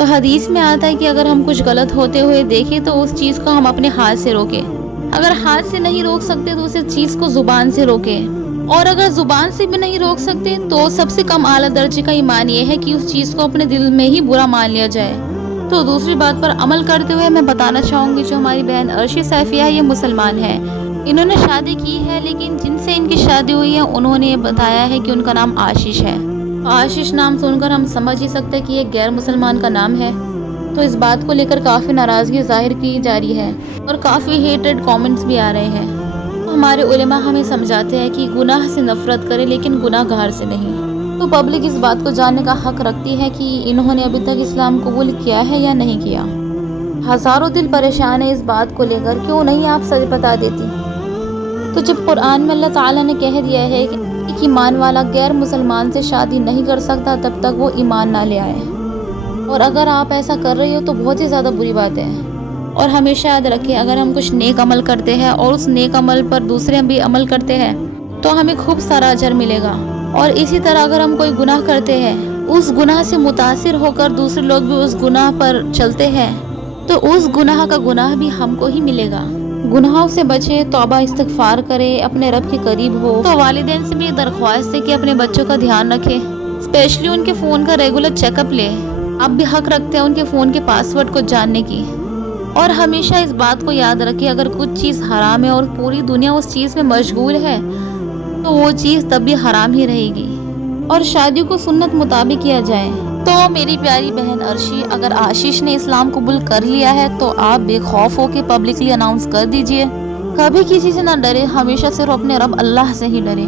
تو حدیث میں آتا ہے کہ اگر ہم کچھ غلط ہوتے ہوئے دیکھیں تو اس چیز کو ہم اپنے ہاتھ سے روکیں، اگر ہاتھ سے نہیں روک سکتے تو اس چیز کو زبان سے روکیں، اور اگر زبان سے بھی نہیں روک سکتے تو سب سے کم اعلیٰ درجے کا ایمان یہ ہے کہ اس چیز کو اپنے دل میں ہی برا مان لیا جائے۔ تو دوسری بات پر عمل کرتے ہوئے میں بتانا چاہوں گی، جو ہماری بہن عرشی سیفیہ ہے یہ مسلمان ہے، انہوں نے شادی کی ہے، لیکن جن سے ان کی شادی ہوئی ہے انہوں نے بتایا ہے کہ ان کا نام آشش ہے۔ آشش نام سن کر ہم سمجھ ہی سکتے ہیں کہ یہ غیر مسلمان کا نام ہے، تو اس بات کو لے کر کافی ناراضگی ظاہر کی جا رہی ہے اور کافی ہیٹڈ کامنٹس بھی آ رہے ہیں۔ تو ہمارے علماء ہمیں سمجھاتے ہیں کہ گناہ سے نفرت کریں لیکن گناہ گار سے نہیں۔ تو پبلک اس بات کو جاننے کا حق رکھتی ہے کہ انہوں نے ابھی تک اسلام قبول کیا ہے یا نہیں کیا۔ ہزاروں دل پریشان ہیں اس بات کو لے کر، کیوں نہیں آپ سچ بتا دیتی؟ تو جب قرآن میں اللہ تعالیٰ نے کہہ دیا ہے کہ ایک ایمان والا غیر مسلمان سے شادی نہیں کر سکتا تب تک وہ ایمان نہ لے آئے، اور اگر آپ ایسا کر رہے ہو تو بہت ہی زیادہ بری بات ہے۔ اور ہمیشہ یاد رکھیں، اگر ہم کچھ نیک عمل کرتے ہیں اور اس نیک عمل پر دوسرے بھی عمل کرتے ہیں تو ہمیں خوب سارا اجر ملے گا، اور اسی طرح اگر ہم کوئی گناہ کرتے ہیں، اس گناہ سے متاثر ہو کر دوسرے لوگ بھی اس گناہ پر چلتے ہیں تو اس گناہ کا گناہ بھی ہم کو ہی ملے گا۔ گناہوں سے بچے، توبہ استغفار کرے، اپنے رب کے قریب ہو۔ تو والدین سے بھی یہ درخواست ہے کہ اپنے بچوں کا دھیان رکھیں، اسپیشلی ان کے فون کا ریگولر چیک اپ لیں۔ آپ بھی حق رکھتے ہیں ان کے فون کے پاسورڈ کو جاننے کی، اور ہمیشہ اس بات کو یاد رکھیں اگر کچھ چیز حرام ہے اور پوری دنیا اس چیز میں مشغول ہے تو وہ چیز تب بھی حرام ہی رہے گی، اور شادی کو سنت مطابق کیا جائے۔ تو میری پیاری بہن عرشی، اگر آشش نے اسلام قبول کر لیا ہے تو آپ بے خوف ہو کے پبلکلی اناؤنس کر دیجئے، کبھی کسی سے نہ ڈرے، ہمیشہ صرف اپنے رب اللہ سے ہی ڈرے۔